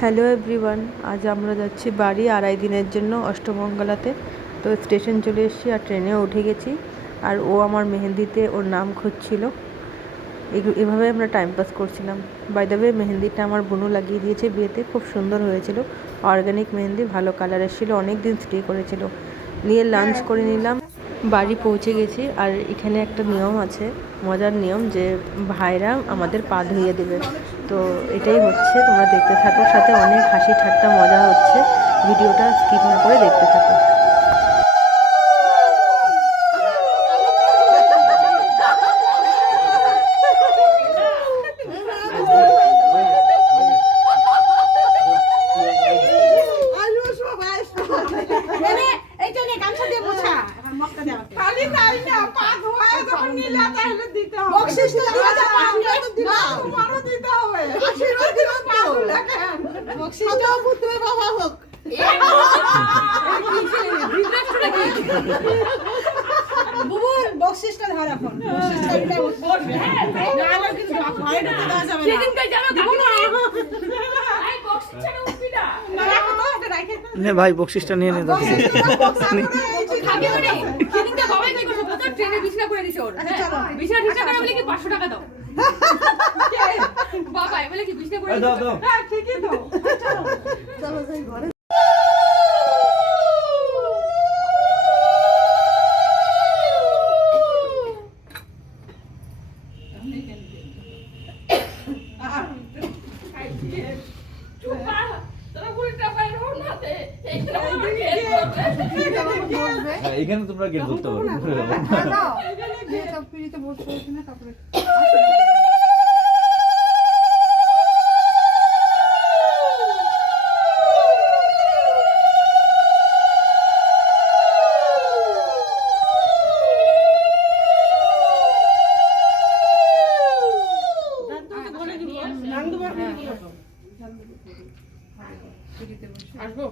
Hello everyone, আজ আমরা যাচ্ছি বাড়ি 2.5 দিনের জন্য অষ্টমঙ্গলাতে। তো স্টেশন চলে এসেছি আর ট্রেনেও উঠে গেছি। আর ও আমার মেহেন্দিতে ওর নাম খুঁজছিল। এভাবে আমরা টাইম পাস করছিলাম। বাই দ্য ওয়ে, মেহেন্দিটা আমার বোনও লাগিয়ে দিয়েছে বিয়েতে, খুব সুন্দর হয়েছিল। অর্গানিক মেহেন্দি, ভালো কালার এসেছিলো, অনেক দিন স্টে করেছিল। নিয়ে লাঞ্চ করে নিলাম, বাড়ি পৌঁছে গেছি। আর এখানে একটা নিয়ম আছে, মজার নিয়ম, যে ভাইরা আমাদের পা ধুইয়ে দেবে। তো এটাই হচ্ছে, তোমরা দেখতে থাকো, সাথে অনেক হাসি ঠাট্টা মজা হচ্ছে। ভিডিওটা স্কিপ না করে দেখতে থাকো। বক্সিসটা ধর এখন নে ভাই বক্সিসটা নিয়ে নে দাদা। ট্রেনে বিছনা করে দিছে ওর। বিছনা ঠিক করে বলে কি 500 টাকা দাও। বাবা বলে কি বিছনা করে দাও দাও। হ্যাঁ ঠিকই তো। চলো চলো যাই ঘরে। এখানে তোমরা গেম করতে পারো। আসবো।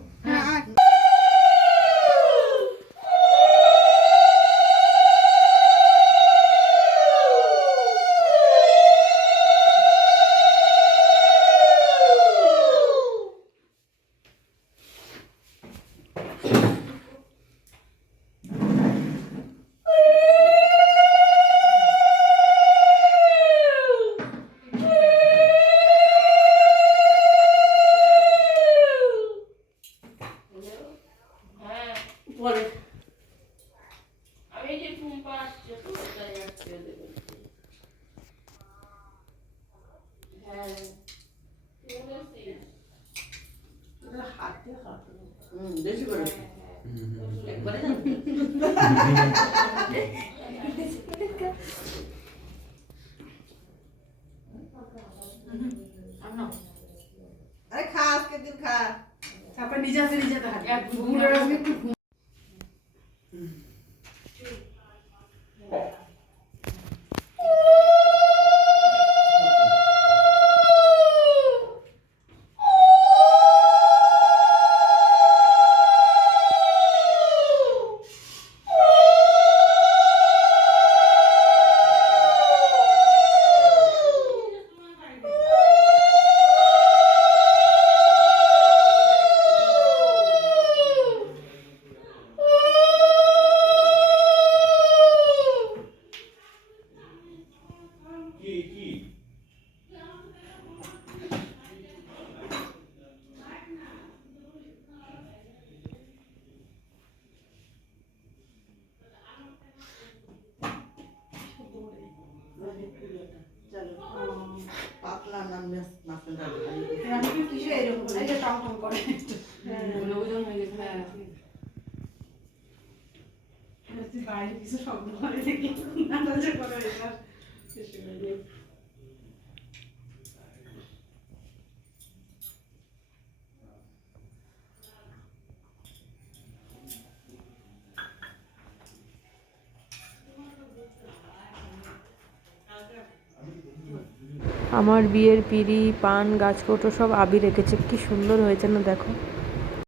বেশি করে একবারে আরে খা, আজকে দিন খা। তারপর নিজে হাতে নিজে তো হাতে ঘুমোর আজকে একটু ঘুম। পাতলা নাম মাছের ডাল আমি কিসে এরকম এই যে টং টং করে ওজন হয়ে গেছে। হ্যাঁ বাইরে কিছু শব্দ করে দেখি নাটাজে করে এটা শেষ হয়ে যায়। আমার বিয়ের পিঁড়ি, পান, গাছকৌটো সব আবি রেখেছে, কি সুন্দর হয়েছে না দেখো।